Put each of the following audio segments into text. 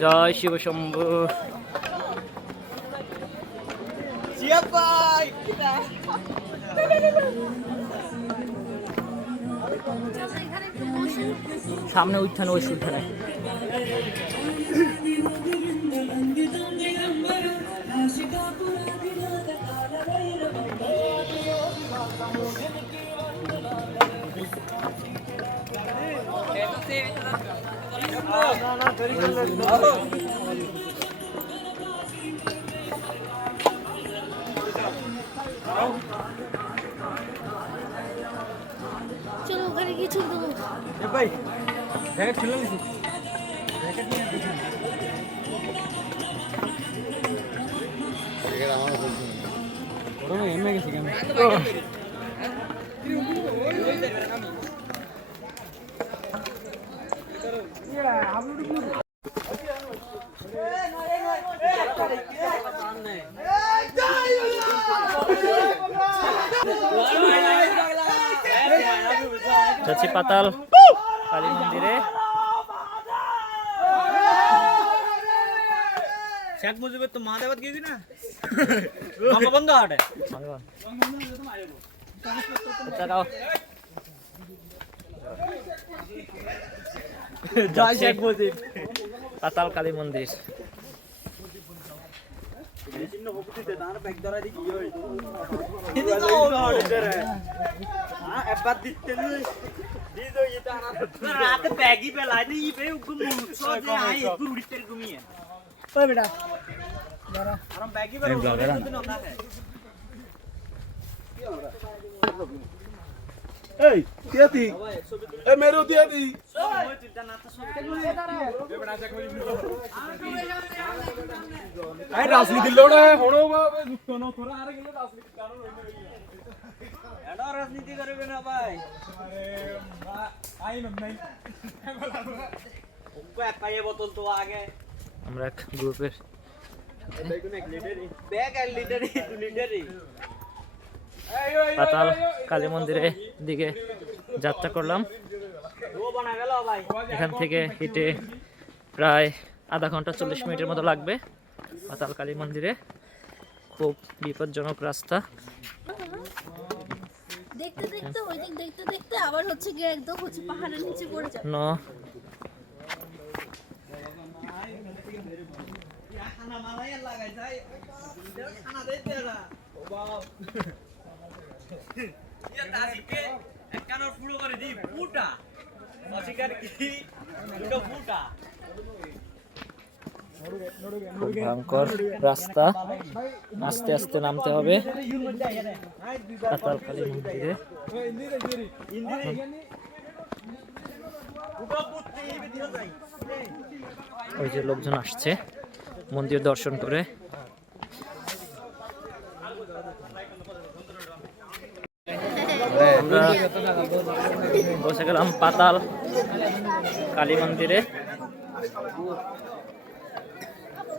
জয় শিব শম্ভু। সামনে উত্থান ওই উঠানে চলো ছবি দেবো ভাই জ্যাকেট ছিল নাকি ওরা এমএ গেছে কেন যাচ্ছি পাতাল কালী মন্দিরে। শেখ মুজিবের তো মহাদেবাদ গিয়েছি না? বঙ্গবন্ধু হাটে। জয় শেখ মুজিব। পাতাল কালী মন্দির। রাতে ব্যাগি পেলাই নি ইবে উকুম মুছো যে আই একটু উড়িতে ওই বেটা। আরাম ব্যাগি পেলাই এই দিয়া এ মেরু দিয়া দি। এই রাজনীতি লোড়ে হড়ো বাবে দুঃখ ন তোরা আরে গেলে রাজনীতি কারণ এটা রাজনীতি করবে না ভাই? আই নাই। উनको এক পায়ে বোতল তো আগে। আমরা এক গ্রুপের পাতাল কালী মন্দিরে দিকে যাত্রা করলাম। এখান থেকে হেঁটে প্রায় আধা ঘণ্টা চল্লিশ মিনিটের মতো লাগবে পাতাল কালী মন্দিরে। খুব বিপজ্জনক রাস্তা। দেখতে দেখতে ওই দিক দেখতে দেখতে আবার হচ্ছে গিয়ে একদম হচ্ছে পাহাড়ের নিচে পড়ে যাবে। ন। পুরো করে দি পুটা। অস্বীকার কি? দুটো পুটা। খুব ভয়ঙ্কর রাস্তা। আস্তে আস্তে নামতে হবে। মন্দিরে। ওই যে লোকজন আসছে, মন্দির দর্শন করে। আমরা বসে গেলাম পাতাল কালী মন্দিরে।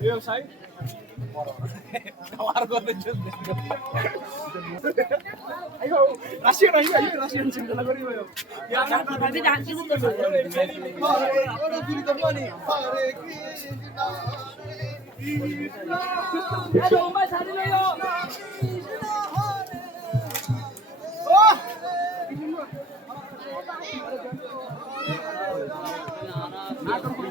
व्यवसाय রাশিয়ান রাশিয়ান চিন্তা করি ভাই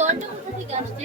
জলটা কোথা থেকে আসছে?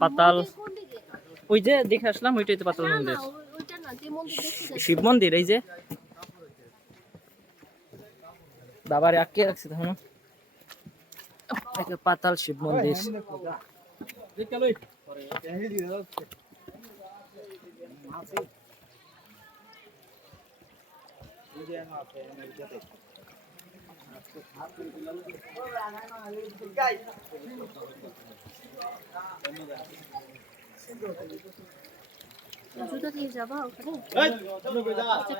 দিকে ওই যে দেখে আসলাম ওইটাই তো পাতাল মন্দির। শিব মন্দির এই যে। বাবারে আটকে রাখছে তখন পাতাল শিব মন্দির। জুতো দিয়ে যাবা ওখানে?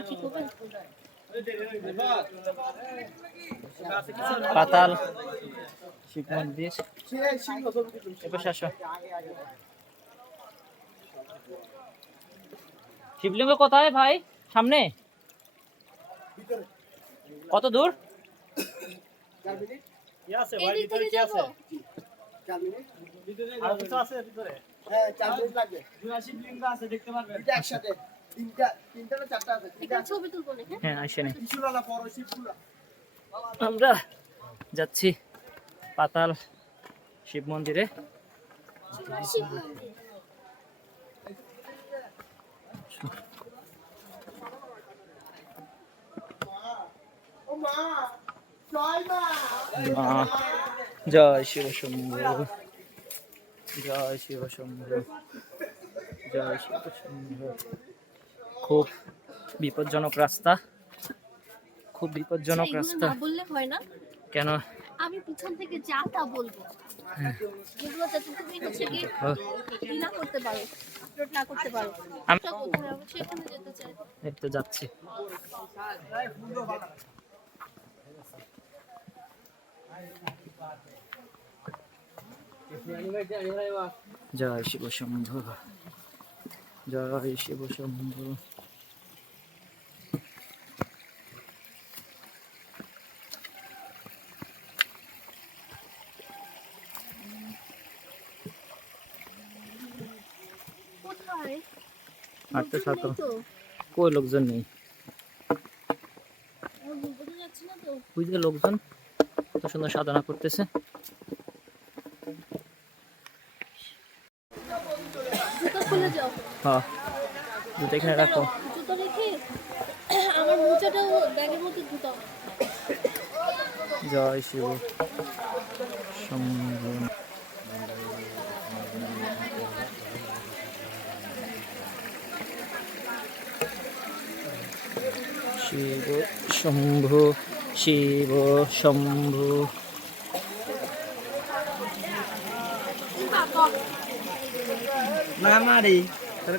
ঠিক হবে পাতাল শিব মন্দির। শিবলিঙ্গ কোথায় ভাই? সামনে? কত দূর? আর কিছু আছে ভিতরে? হ্যাঁ, চার মিনিট লাগবে। দুটা শিবলিঙ্গ আছে দেখতে পারবেন। দুইটা একসাথে। তিনটা, তিনটা না চারটা আছে? তিনটা ছবি তুলবো না হ্যাঁ না? আমরা যাচ্ছি পাতাল শিব মন্দিরে শিব মন্দির। ও মা, জয় শিব শম্ভু। জয় শিব শম্ভু। জয় শিব শম্ভু। খুব বিপজ্জনক রাস্তা। খুব বিপজ্জনক রাস্তা। বললে হয় না। কেন? আমি পিছন থেকে যা তা বলব। যেগুলো যাতে তুমি হচ্ছে কি না করতে পারো না করতে পারো। আমি- আমি সেখানে যেতে চাই। এই তো যাচ্ছি। জয় শিব শম্ভু। জয় শিব শম্ভু। কোথায়? হাঁটতে লোকজন নেই কই লোকজন নেই? সুন্দর সাধনা করতেছে। হ্যাঁ জুতো এখানে রাখো। জুতো রেখে আমার মোজাটাও ব্যাগের মধ্যে জুতো জয় শিব। শম্ভু শিব শম্ভু শিব শম্ভু। না মারি জোড়া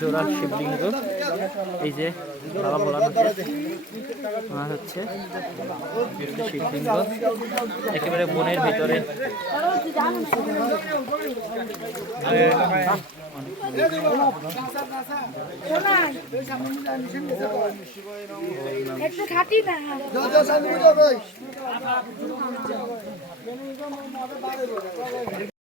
জোড়া শিবলিঙ্গ। এই যে বাবা ভোলানাথের মনে হচ্ছে শিবলিঙ্গ। একেবারে বনের ভিতরে।